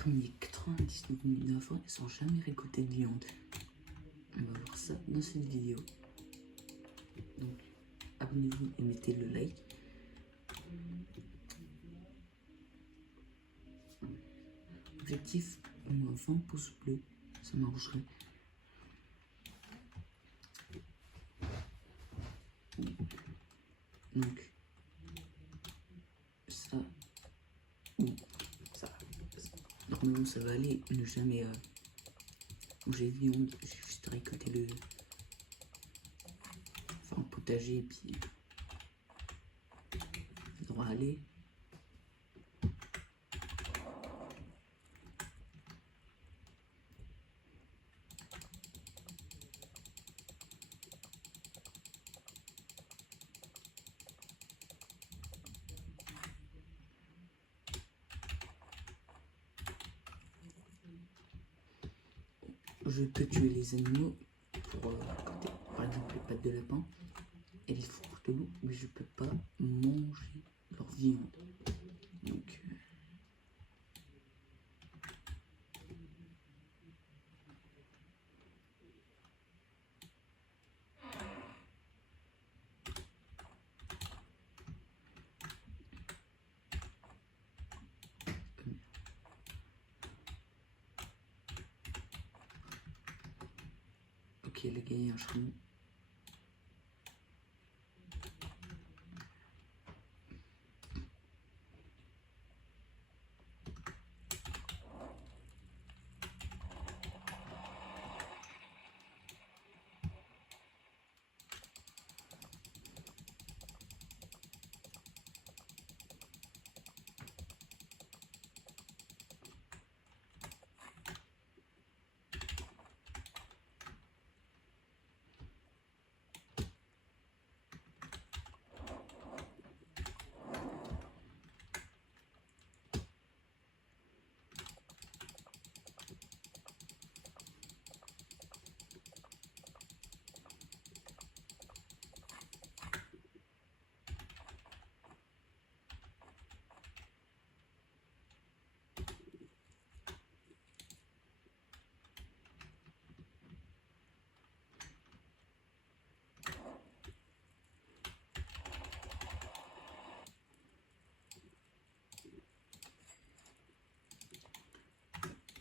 terminé 99 minutes d'avant et sans jamais récolter de viande. On va voir ça dans cette vidéo. Donc, abonnez-vous et mettez le like. Objectif, au moins 20 pouces bleus, ça m'arrangerait. Donc, ça, ou ça. Normalement, ça va aller, ne jamais. Où j'ai viande, j'ai juste récolté le. Enfin, potager, et puis. Ça devra aller. Je peux tuer les animaux pour récolter, par exemple les pattes de lapin et les fourches de loup, mais je peux pas manger leur viande. Donc ok les gars, il y a un charbon.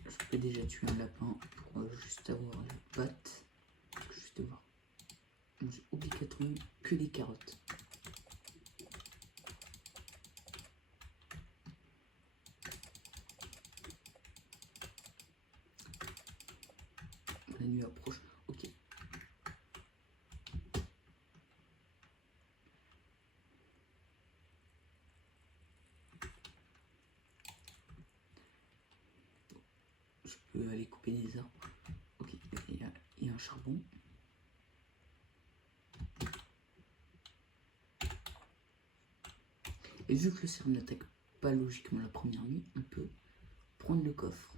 Je peux déjà tuer un lapin pour juste avoir les pattes. Juste devoir manger obligatoirement que des carottes. La nuit approche. Ok. Je peux aller couper des arbres. Ok, il y a un charbon. Et vu que le cerf n'attaque pas logiquement la première nuit, on peut prendre le coffre.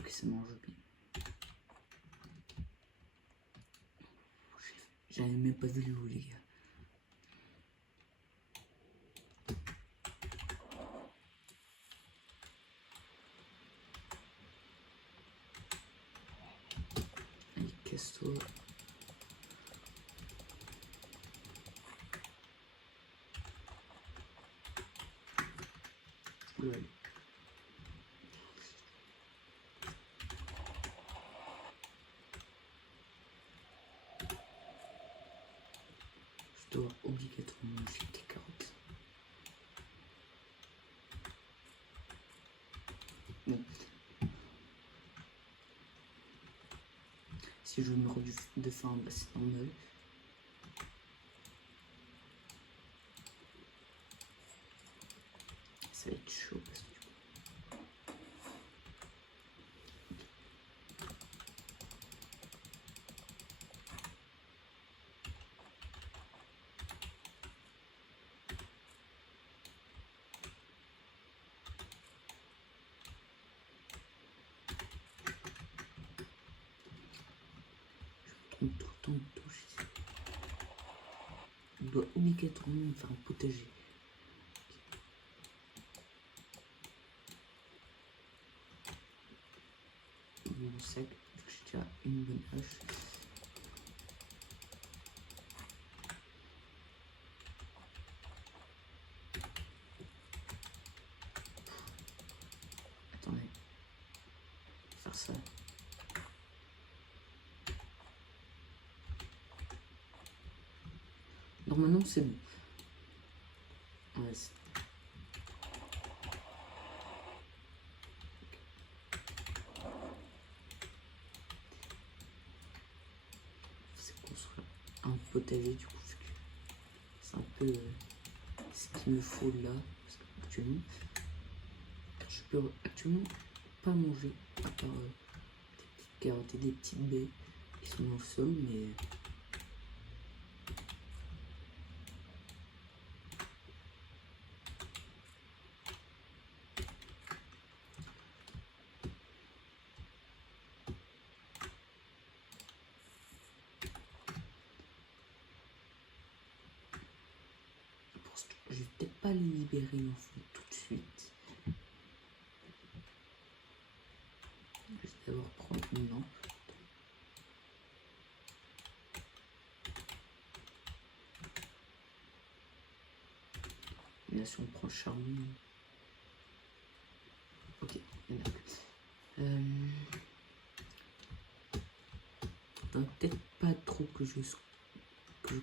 Ok, ça mange bien. J'avais même pas vu vous les gars. Allez, casse-toi. Ouais. Je dois obligatoirement manger des carottes. Bon. Si je meurs de faim, bah c'est normal. Ça va être chaud parce que je me trompe tout le temps de touche ici. On doit obligatoirement faire un potager. mon sac, j'ai déjà une bonne hache. Attendez, faire ça. Normalement c'est bon. Ouais, c'est construire un potager du coup, vu que c'est un peu ce qu'il me faut là, parce qu'actuellement je peux actuellement pas manger à part des petites carottes et des petites baies qui sont dans le sol, mais je vais peut-être pas les libérer l'enfant tout de suite. Je vais d'abord prendre une lampe. Et là, si on prend le charbon. Ok, donc. Peut-être pas trop que je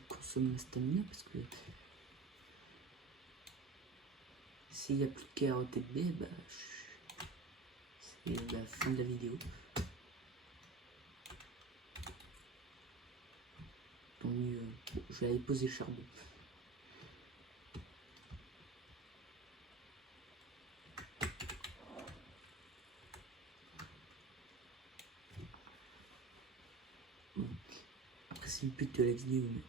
consomme la stamina parce que s'il n'y a plus de carottes et de baies, bah, c'est la fin de la vidéo. Tant mieux, je vais aller poser le charbon. Bon. Après c'est le but de la vidéo, mais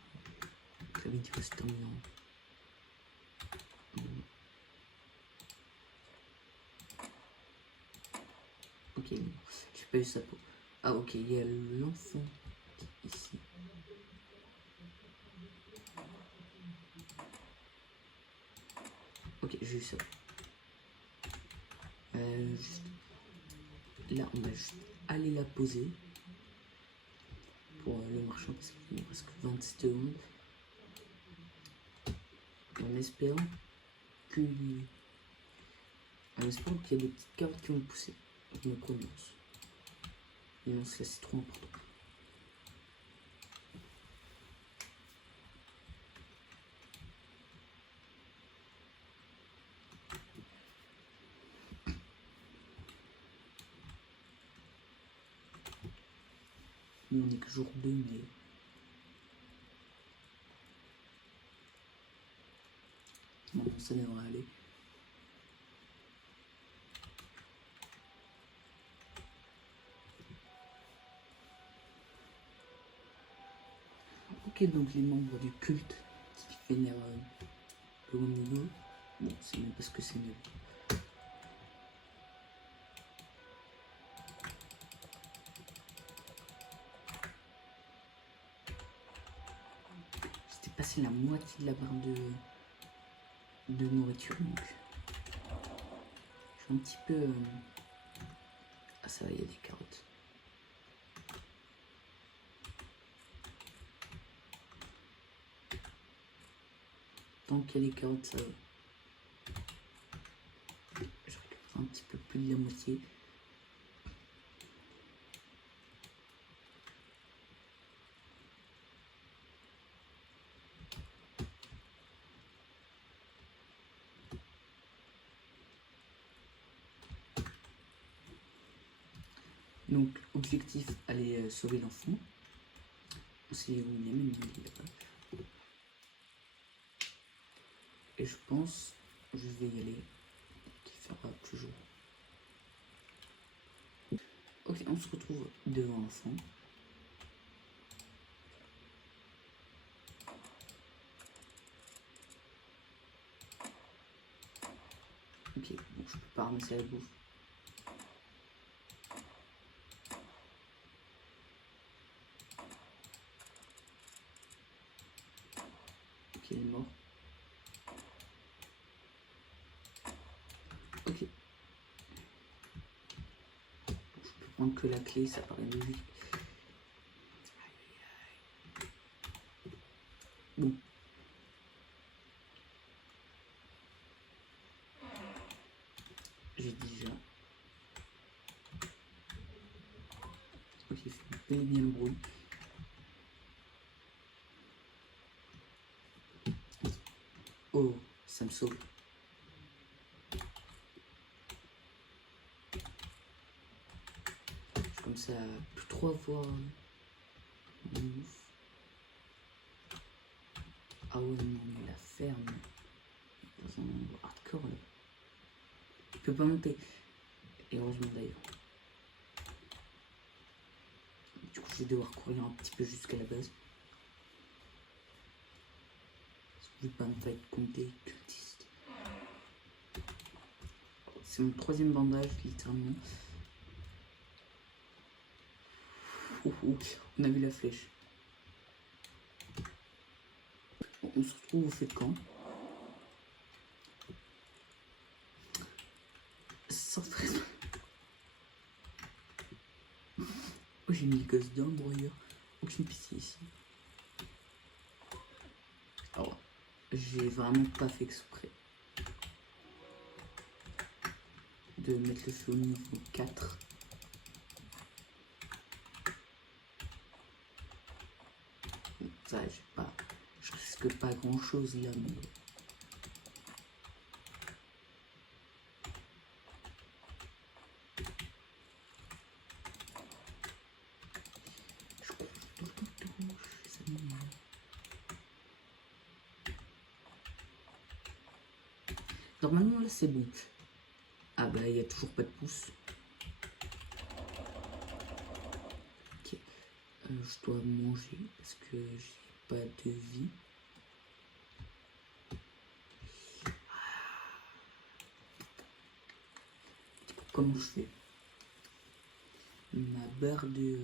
la vidéo se termine en... Ok, bon. J'ai pas eu sa peau. Ah ok, il y a l'enfant ici. Ok, j'ai eu ça. Juste là, on va juste aller la poser pour le marchand parce qu'il me reste que 20 secondes. En espérant qu'il y a des petites carottes qui vont pousser. Je me prononce. Et non, ça c'est trop important. Nous on est que jour 2, mais bon, ça devrait aller. Ok, donc les membres du culte qui vénèrent le haut niveau. Bon, c'est même parce que c'est nul. J'étais passé la moitié de la barre de nourriture, donc je suis un petit peu... Ah ça va, il y a des carottes. Tant qu'il y a des carottes, ça va. Je récupère un petit peu plus de la moitié. Donc, objectif, aller sauver l'enfant. On sait où il est, même il est là-bas. Et je pense, je vais y aller. Qui fera toujours. Ok, on se retrouve devant l'enfant. Ok, bon, je peux pas ramasser la bouffe. Ok, il est mort. Ok. Bon, je peux prendre que la clé, ça paraît logique. Bon. J'ai déjà... Ok, j'ai fait bel et bien le bruit. Oh, ça me sauve. Comme ça, plus trop avoir... Ah ouais, non, mais la ferme. Dans un endroit hardcore, là. Je peux pas monter. Et heureusement d'ailleurs. Du coup, je vais devoir courir un petit peu jusqu'à la base. Je vais pas me faire compter cultiste. C'est mon 3e bandage, littéralement. On a vu la flèche. Bon, on se retrouve au feu de camp. Sans stress. Oh, j'ai mis le gosse dans le broyeur. Aucune pitié ici. Alors, j'ai vraiment pas fait exprès de mettre le feu au niveau 4. Ça, je risque pas grand chose là, mais... Normalement là c'est bon. Ah bah il n'y a toujours pas de pouce. Ok. Je dois manger parce que j'ai pas de vie. Comment je fais? Ma barre de...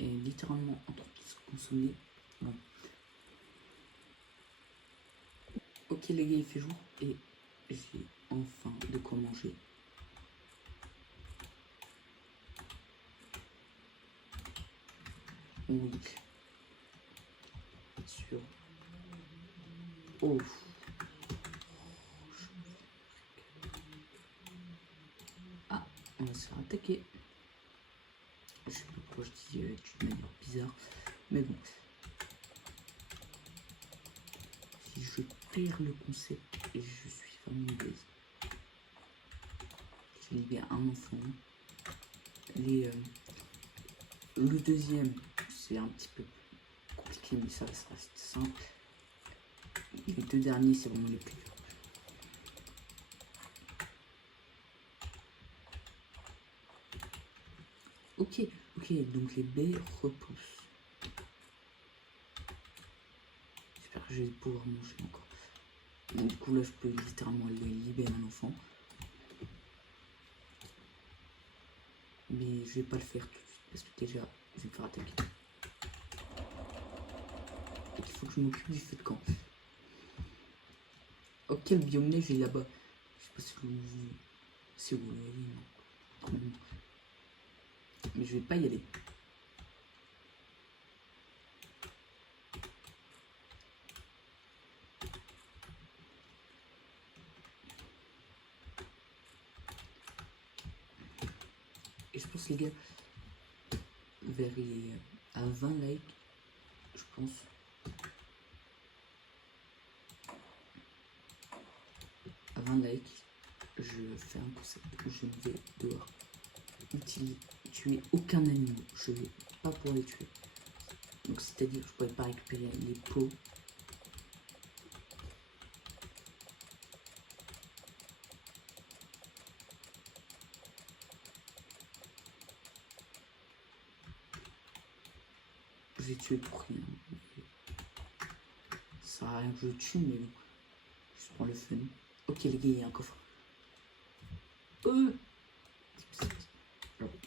est littéralement en train de se consommer. Bon. Ok les gars, il fait jour et j'ai enfin de quoi manger. Oui. Sur... Oh. Ah, on va se faire attaquer. Je sais pas pourquoi je dis d'une manière bizarre. Mais bon. Si je perds le concept et je suis vraiment bête. Je lis bien un enfant. Le deuxième, c'est un petit peu compliqué, mais ça reste simple. Les 2 derniers, c'est vraiment les plus durs. Ok, donc les baies repoussent. J'espère que je vais pouvoir manger encore. Donc, du coup, là, je peux littéralement aller libérer un enfant. Mais je vais pas le faire tout de suite parce que déjà, je vais me faire attaquer. Et il faut que je m'occupe du feu de camp. Oh, quel biome neige est là-bas? Je sais pas si vous... Si vous le voyez, non. Mais je vais pas y aller. Et je pense les gars, vers les... à 20 likes, je pense. À 20 likes, je fais un concept où je ne vais devoir tuer aucun animal. Je vais pas pouvoir les tuer. Donc c'est-à-dire que je pourrais pas récupérer les peaux. Je vais tuer pour rien. Ça sert à rien que je tue, mais bon. Je prends le fun. Ok les gars, il y a un coffre. Alors,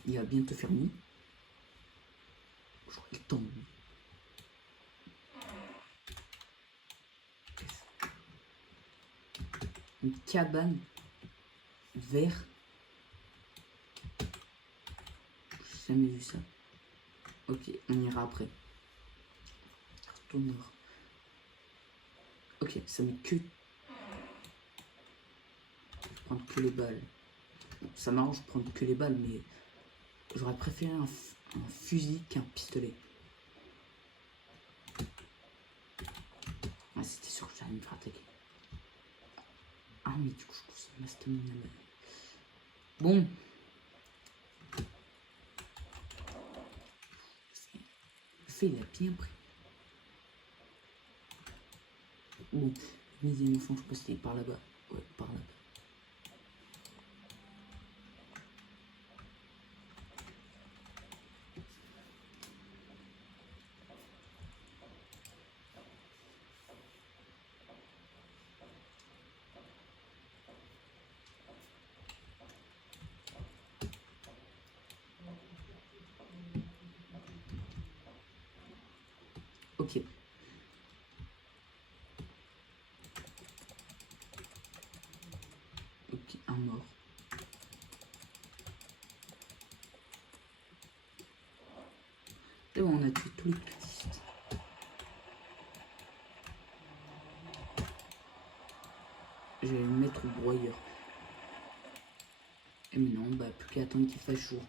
il va bientôt faire nuit. J'aurai le temps. Une cabane vert. J'ai jamais vu ça. Ok, on ira après. Retourneur. Ok, ça met que... Je vais prendre que les balles. Bon, ça m'arrange de prendre que les balles, mais j'aurais préféré un fusil qu'un pistolet. Ah, c'était sûr que j'allais me faire attaquer. Ah, mais du coup, je consomme ma stamina. Bon. Le fait, il a bien pris. Bon, mes enfants, je pense que c'était par là-bas. Ouais, par là-bas. Ok. Ok, un mort. Et bon, on a tué tous les cultistes. Je vais le mettre au broyeur. Et mais non, bah plus qu'à attendre qu'il fasse jour.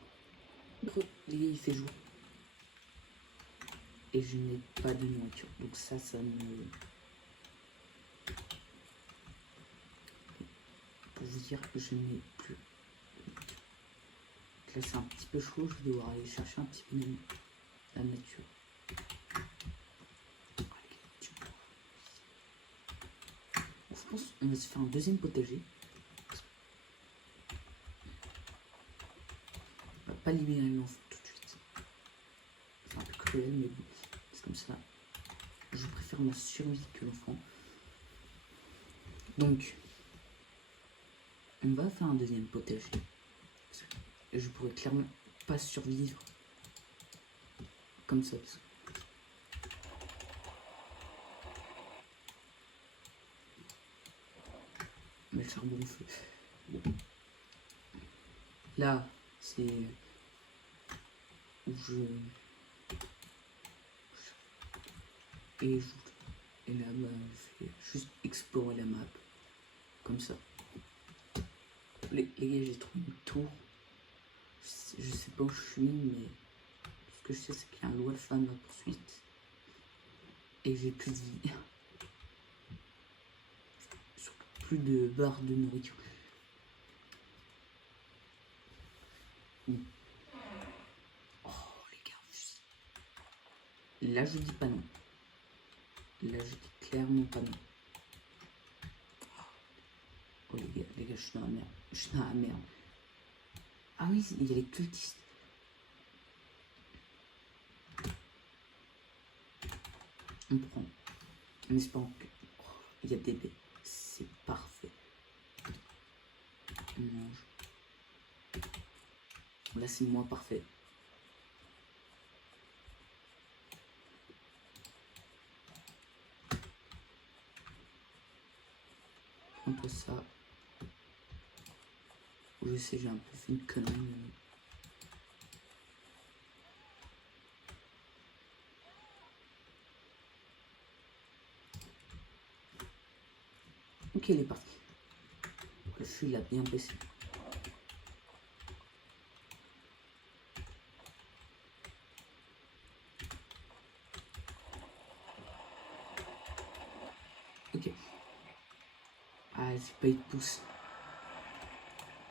Les gars, il fait jour. Et je n'ai pas de nourriture. Donc ça me... Pour vous dire que je n'ai plus. Donc là, c'est un petit peu chaud. Je vais devoir aller chercher un petit peu de la nature. Je pense qu'on va se faire un deuxième potager. On va pas libérer l'enfant tout de suite. C'est un peu cruel, mais bon, c'est comme ça. Je préfère ma survie que l'enfant. Donc, on va faire un deuxième potager. Je pourrais clairement pas survivre comme ça. Mais le charbon au feu. Bon. Là, c'est où je... Et là, bah, je vais juste explorer la map. Comme ça. Les gars, j'ai trouvé une tour. Je sais pas où je suis, mais ce que je sais, c'est qu'il y a un loup alpha à ma poursuite. Et j'ai plus de vie. Surtout plus de barres de nourriture. Oh, les gars, là, je dis pas non. Là, je dis clairement pas non. Oh, les gars, je suis dans la merde. Je suis dans la merde. Ah oui, il y a les cultistes. On prend. En espérant que... Oh, il y a des baies. C'est parfait. On mange. Là, c'est moins parfait. Prends-toi ça. Je sais, j'ai un peu fait une connerie. Mais... Ok, il est parti. Le feu, il a bien baissé. Ok. Ah, j'ai pas eu de pouce.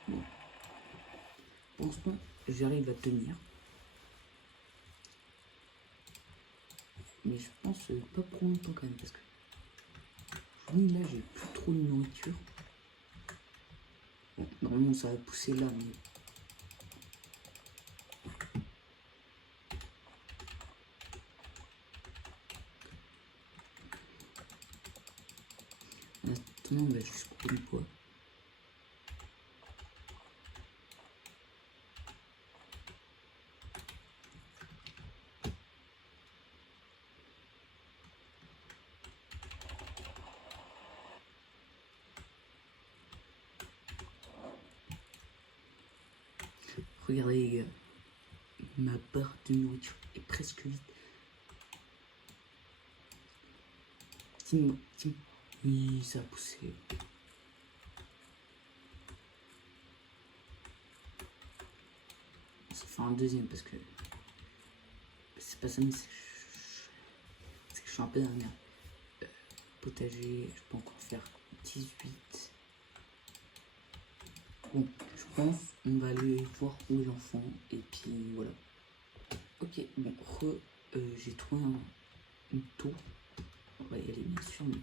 Bon. Pour l'instant, j'arrive à tenir. Mais je pense pas pour longtemps quand même. Parce que oui, là, j'ai plus trop de nourriture. Bon, normalement, ça va pousser là, mais... Maintenant, on va juste couper le bois. Regardez les gars. Ma barre de nourriture est presque vide. Dis-moi, dis-moi. Oui, ça a poussé. Ça fait un deuxième parce que c'est pas ça, mais c'est que je suis un peu dernière. Potager, je peux encore faire 18. Bon, je pense on va aller voir où est l'enfant et puis voilà. Ok, bon, j'ai trouvé une tour. On va y aller bien sûr, mais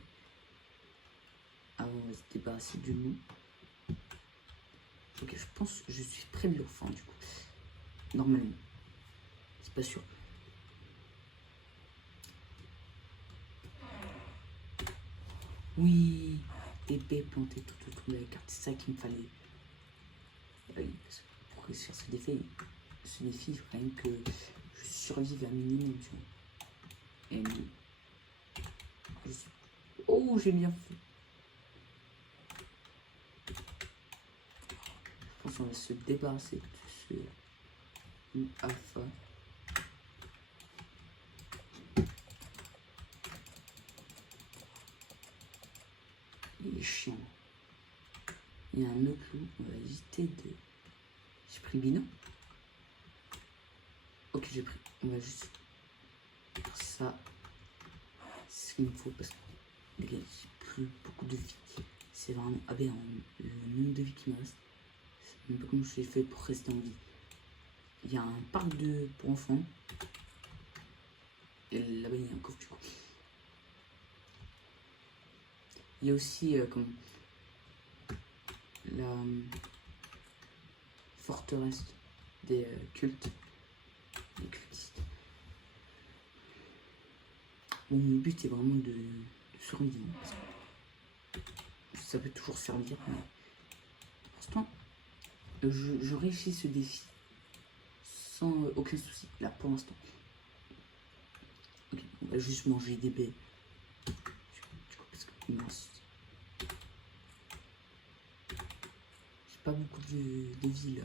avant on va se débarrasser du loup. Ok, je pense que je suis près de l'enfant du coup. Normalement. C'est pas sûr. Oui, des baies plantées tout autour de la carte, c'est ça qu'il me fallait. Oui, parce que pour réussir ce défi, il faut quand même que je survive à minimum, tu vois. Et non. Oh, j'ai bien fait. Je pense qu'on va se débarrasser de ce alpha. Il est chiant. Il y a un autre loup, on va éviter de... J'ai pris Bino. Ok, j'ai pris. On va juste faire ça. C'est ce qu'il me faut parce que les gars, j'ai plus beaucoup de vie. C'est vraiment aberrant. Le nombre de vie qui me reste. Je sais même pas comment je fait pour rester en vie. Il y a un parc pour enfants. Et là-bas, il y a un coffre du coup. Il y a aussi comme la forteresse des cultes. Des cultistes. Bon, mon but est vraiment de survivre. Ça peut toujours servir, mais pour l'instant, je réussis ce défi sans aucun souci, là pour l'instant. Ok, on va juste manger des baies. Du coup, parce que j'ai pas beaucoup de vie là.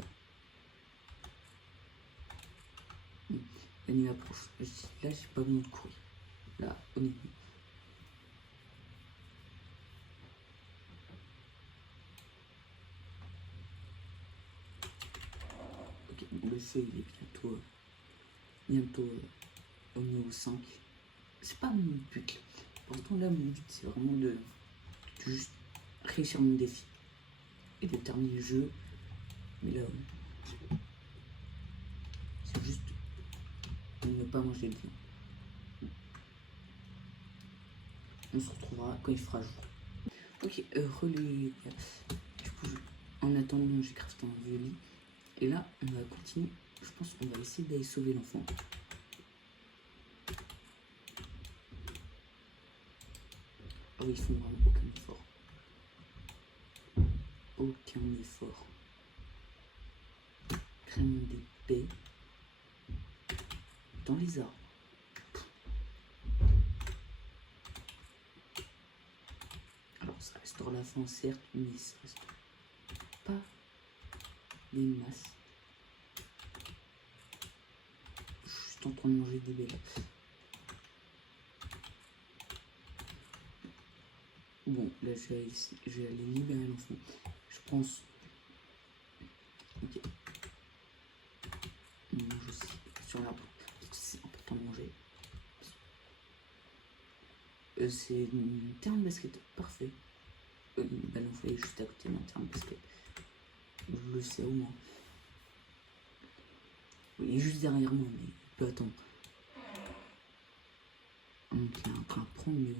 La nuit approche. Là, j'ai pas besoin de courir. Là, honnêtement. Ok, bon, le feu, il est bientôt au niveau 5. C'est pas mon but. Pourtant, là, mon but, c'est vraiment de juste réussir mon défi et de terminer le jeu. Mais là, c'est juste de ne pas manger de viande. On se retrouvera quand il fera jour. Ok, relais. Du coup, en attendant, j'ai crafté un vieux lit. Et là, on va continuer. Je pense qu'on va essayer d'aller sauver l'enfant. Ah oui, ils font vraiment aucun effort. Aucun effort. Créons des baies dans les arbres. Alors, ça restaure la faim, certes, mais ça restaure pas des masses. Je suis juste en train de manger des baies là. Bon, là, je vais aller libérer l'enfant. Je pense. Ok. On mange aussi sur l'arbre. C'est important de manger. C'est une terrain de basket. Parfait. Bah, l'enfant est juste à côté d'un terrain de basket. Je le sais au moins. Oui, il est juste derrière moi, mais il peut attendre. Donc il est en train de prendre mieux.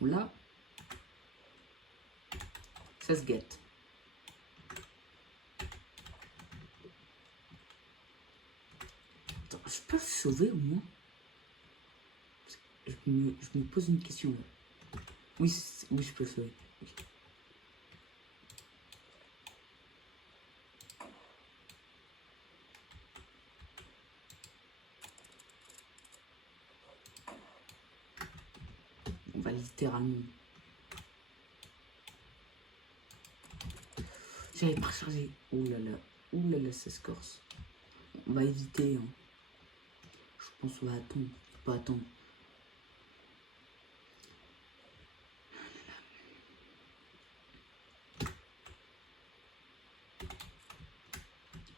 Là, ça se gâte. Attends, je peux le sauver au moins? Je me pose une question là. Oui, oui, je peux le sauver. Okay. On va littéralement. J'avais pas chargé. Oh là là. Ouh là là, ça se corse. On va éviter. Hein. Je pense qu'on va attendre. Pas attendre.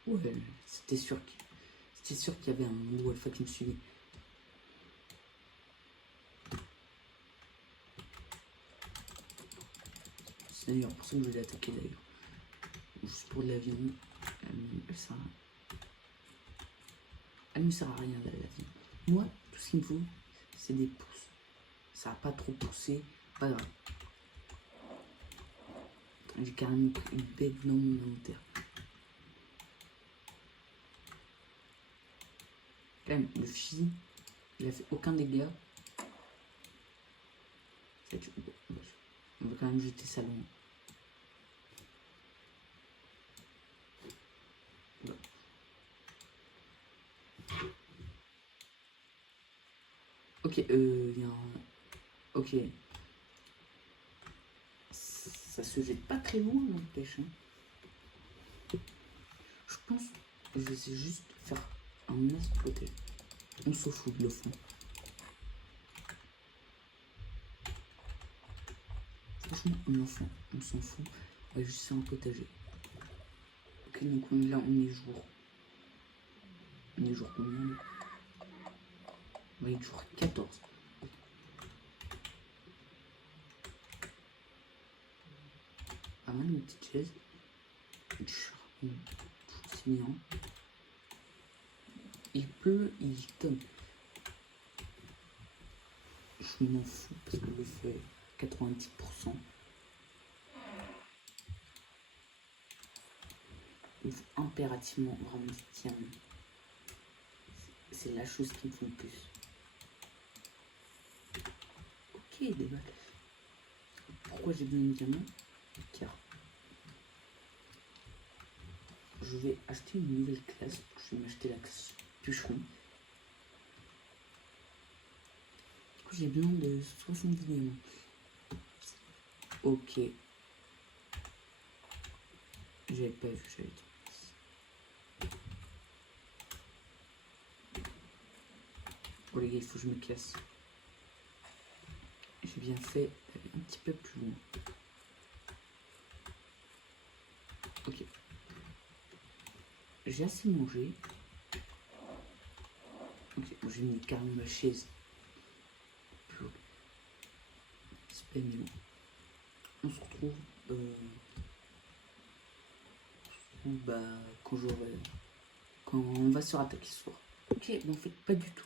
Ouais, c'était sûr qu'il y avait un loup alpha qui me suivait. C'est d'ailleurs pour ça que je l'ai attaqué d'ailleurs. Juste pour de la viande. Elle ne sert à rien la viande. Moi, tout ce qu'il me faut, c'est des pousses. Ça n'a pas trop poussé, pas grave. J'ai carrément pris une bête dans mon inventaire. Quand même, le fusil, il a fait aucun dégât. On va quand même jeter ça loin. Ok, il y a un... Ok. Ça se jette pas très loin, n'empêche. Hein. Je pense que je vais juste faire un as protège. On s'en fout de le fond. Franchement, on s'en fout. On va juste faire un potager. Ok, donc là, on est jour. On est jour combien là? On va être jour 14. Pas mal une petite chaise. Du charbon. C'est bien. Il pleut, il tombe. Je m'en fous parce que le feu est 90%. Il faut impérativement vraiment se tirer. C'est la chose qui me fait le plus. Ok, des balles. Pourquoi j'ai besoin de diamants? Car je vais acheter une nouvelle classe. Je vais m'acheter la classe bûcheron. J'ai besoin de 70 diamants. Ok. J'avais pas vu que j'avais dit. Oh les gars, il faut que je me casse. J'ai bien fait aller un petit peu plus loin. Ok. J'ai assez mangé. Ok, j'ai mis carrément ma chaise. C'est pas mignon. On se retrouve bah, quand on va se rattaquer ce soir. Ok, mais en fait pas du tout.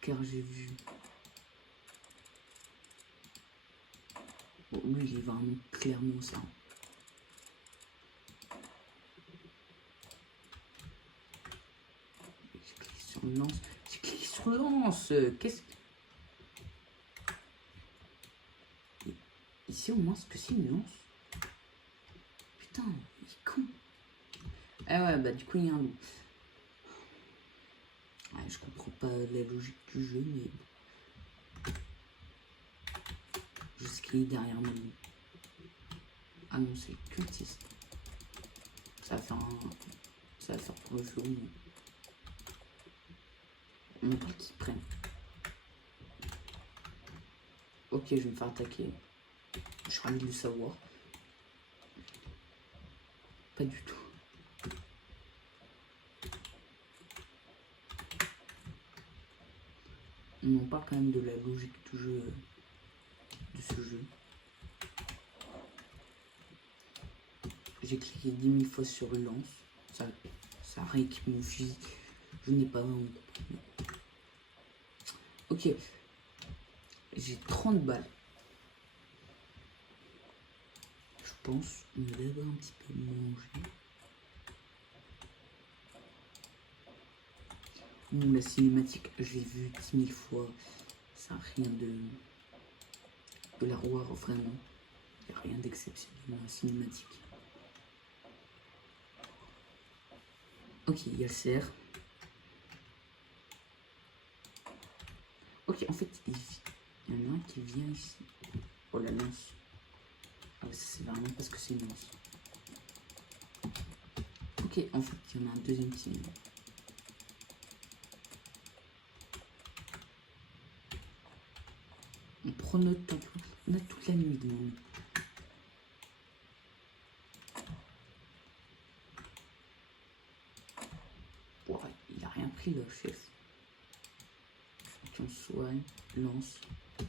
Car j'ai vu. Bon, lui il est vraiment clairement ça. J'ai cliqué sur lance. J'ai cliqué sur lance. Qu'est-ce que. Ici au moins ce que c'est une lance. Putain, il est con. Ah ouais, bah du coup il y a un loup. Ouais, je comprends pas la logique du jeu, mais je sais qu'il est derrière moi. Ah non, c'est le cultiste. Ça va faire pour le flou. On n'a pas qu'ils prennent. Ok, je vais me faire attaquer. Je suis ravi de le savoir. Pas du tout. On en parle quand même de la logique du jeu, de ce jeu. J'ai cliqué 10 000 fois sur lance. Ça rééquipe mon fusil. Je n'ai pas vraiment compris. Ok. J'ai 30 balles. Je pense qu'on va d'abord un petit peu manger. Bon, la cinématique, j'ai vu 10 000 fois. Ça n'a rien de la roi, vraiment. Il n'y a rien d'exceptionnel dans la cinématique. Ok, il y a le cerf. Ok, en fait, il y en a un qui vient ici. Oh la lance. Ah ouais, ça c'est vraiment parce que c'est une lance. Ok, en fait, il y en a un deuxième qui... On prend notre temps, tu vois. On a toute la nuit devant nous. Ouais, il a rien pris, le chef. Ok, on soigne, lance. Ok,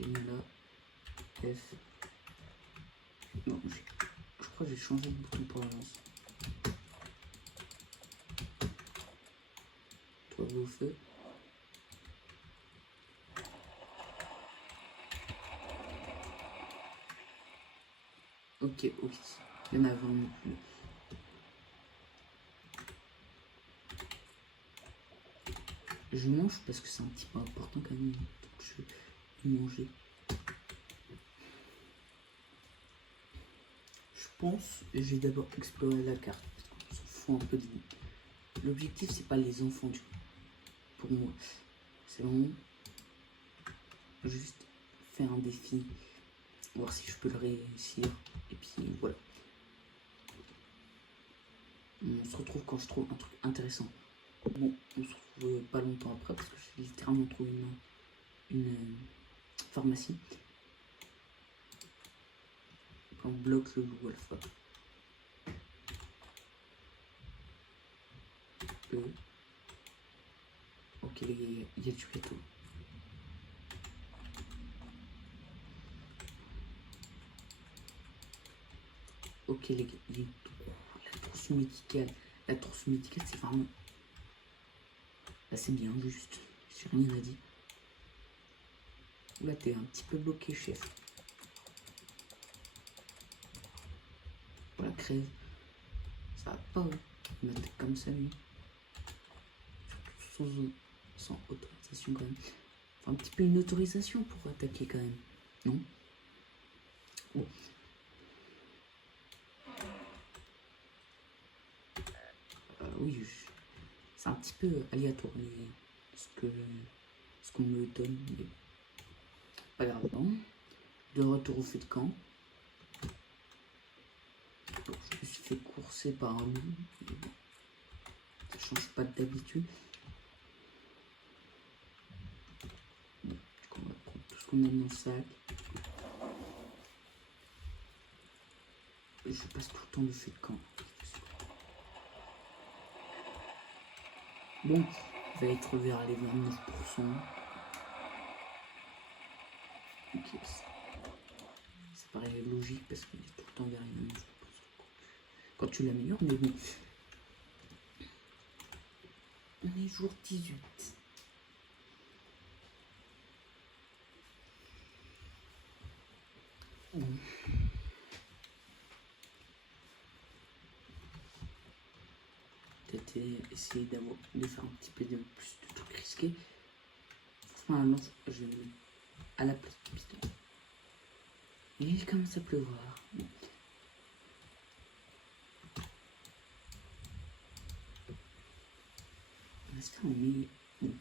mais là, F. Non, je crois que j'ai changé de bouton pour la lance. Toi, va au feu. Ok, ok. Il y en a vraiment plus. Je mange parce que c'est un petit peu important quand même. Donc je vais manger. Je pense que j'ai d'abord exploré la carte. Parce qu'on s'en fout un peu de nous. L'objectif, c'est pas les enfants, tu vois. Pour moi, c'est vraiment juste faire un défi. Voir si je peux le réussir. Et puis voilà. On se retrouve quand je trouve un truc intéressant. Bon, on se retrouve pas longtemps après parce que j'ai littéralement trouvé une pharmacie. On bloque le loup alpha. Ok les gars, il y a du gâteau. Ok les gars, la trousse médicale. La trousse médicale c'est vraiment... Là c'est bien juste. J'ai rien à dire. Là t'es un petit peu bloqué chef. Voilà crève. Ça va pas mettre comme ça lui. Sans autorisation quand même. Enfin, un petit peu une autorisation pour attaquer quand même. Non? Bon. Oui, c'est un petit peu aléatoire ce qu'on me donne. Mais pas grave. Bon. De retour au feu de camp. Bon, je me suis fait courser par un loup. Bon, ça change pas d'habitude. Bon, on va prendre tout ce qu'on a dans le sac. Je passe tout le temps le feu de camp. Bon, il va être vers les 29%. Ok, ça paraît logique parce qu'il est tout le temps vers les 29%. Quand tu l'améliores, mais bon. On est jour 18. Bon. Peut-être essayer de faire un petit peu de plus de trucs risqués. Franchement, je vais à la place du piston. Et il commence à pleuvoir. Bon. Est-ce qu'on met... Bon.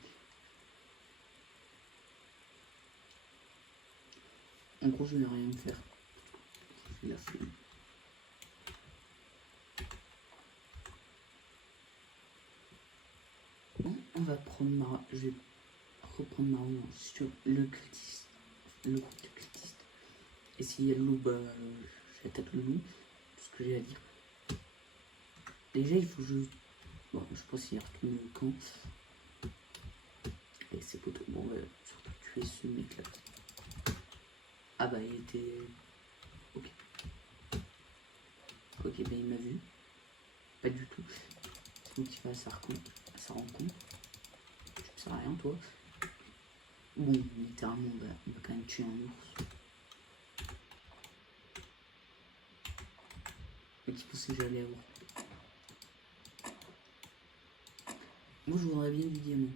En gros, je vais rien faire. J'ai la flemme. Bon, on va prendre je vais reprendre ma revanche sur le cultiste. Le groupe de cultistes. Et s'il y a le loup, bah, j'attaque le loup. Tout ce que j'ai à dire. Déjà, il faut que je... Bon, je pense qu'il y a retourné le camp. Et c'est plutôt... Bon, ouais, surtout tuer ce mec-là. Ah bah, il était... Ok. Ok, ben il m'a vu. Pas du tout. C'est donc il va à sa rencontre. Tu ne sais rien, toi. Bon, littéralement, on va quand même tuer un ours. Mais qui pensait que j'allais avoir. Moi, je voudrais bien du diamant.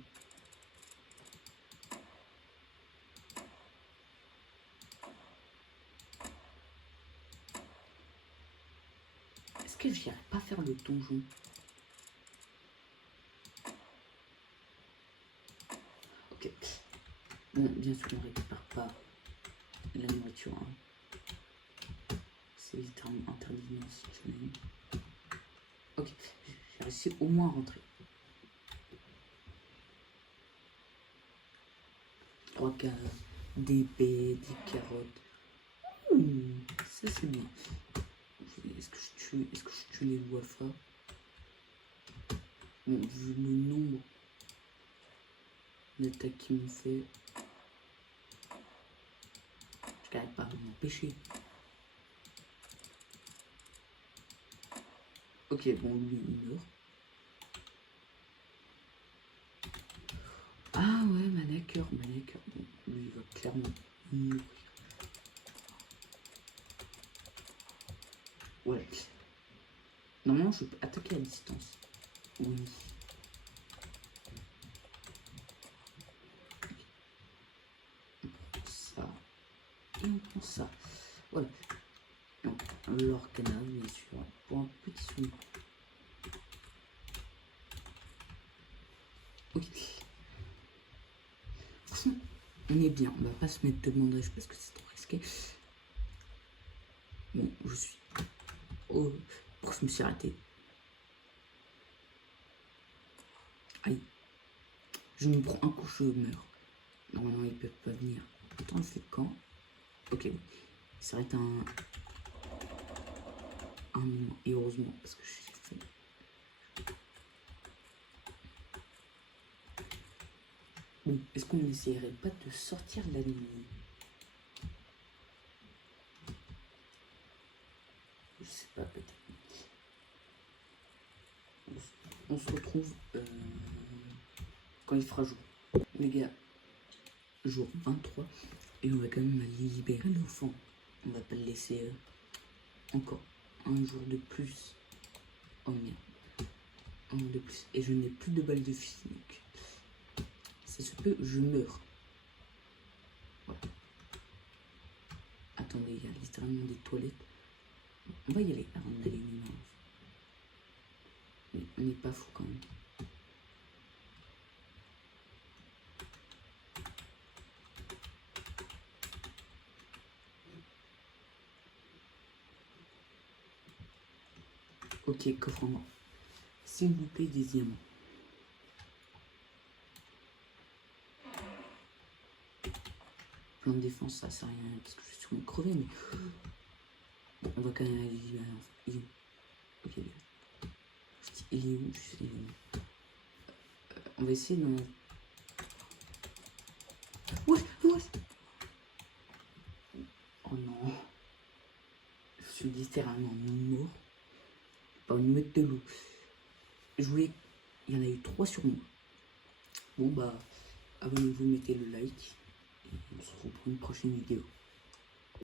Est-ce que j'irai pas faire le donjon? Ok. Bon, bien sûr, on récupère pas la nourriture. Hein. C'est littéralement interdit dans ce challenge. Ok, j'ai réussi au moins à rentrer. 3 cases, des baies, des carottes. Ça c'est bien. Est-ce que je tue les loups alpha? Bon, vu le nombre d'attaques qu'ils m'ont fait, je n'arrive pas à m'empêcher. Ok, bon, lui il meurt. Ah ouais, Maneker. Bon, lui il va clairement mourir. Ouais. Normalement, je peux attaquer à distance. Oui. Ça. Et on prend ça. Voilà. Donc, l'organa, bien sûr. Pour un petit sou. Ok. Franchement, on est bien. On va pas se mettre de bandage parce que c'est trop risqué. Bon, je suis. Oh, pourquoi je me suis arrêté? Aïe. Je me prends un coup, je meurs. Normalement, ils peuvent pas venir. Attends, je fais quand? Ok. Ça va être un moment. Et heureusement, parce que je suis fait. Bon, est-ce qu'on n'essayerait pas de sortir de la nuit? Je sais pas, peut-être. On se retrouve quand il fera jour. Les gars, jour 23. Et on va quand même aller libérer l'enfant. On va pas le laisser encore un jour de plus. Oh merde. Un jour de plus. Et je n'ai plus de balles de physique. Ça se peut, je meurs. Ouais. Attendez, il y a littéralement des toilettes. On va y aller avant d'aller nous. Mais on n'est pas fou quand même. Ok, coffre en mort. S'il vous plaît, des diamants. Plan de défense, ça sert à rien parce que je suis sûrement crevé, mais. Bon, on va quand même aller vivre. Il est où? Ok, il est où? Je sais où. On va essayer de. Ouais. Oh non. Je suis littéralement mort. Par une meute de loup. Je voulais. Il y en a eu 3 sur moi. Bon bah, abonnez-vous, mettez le like. Et on se retrouve pour une prochaine vidéo.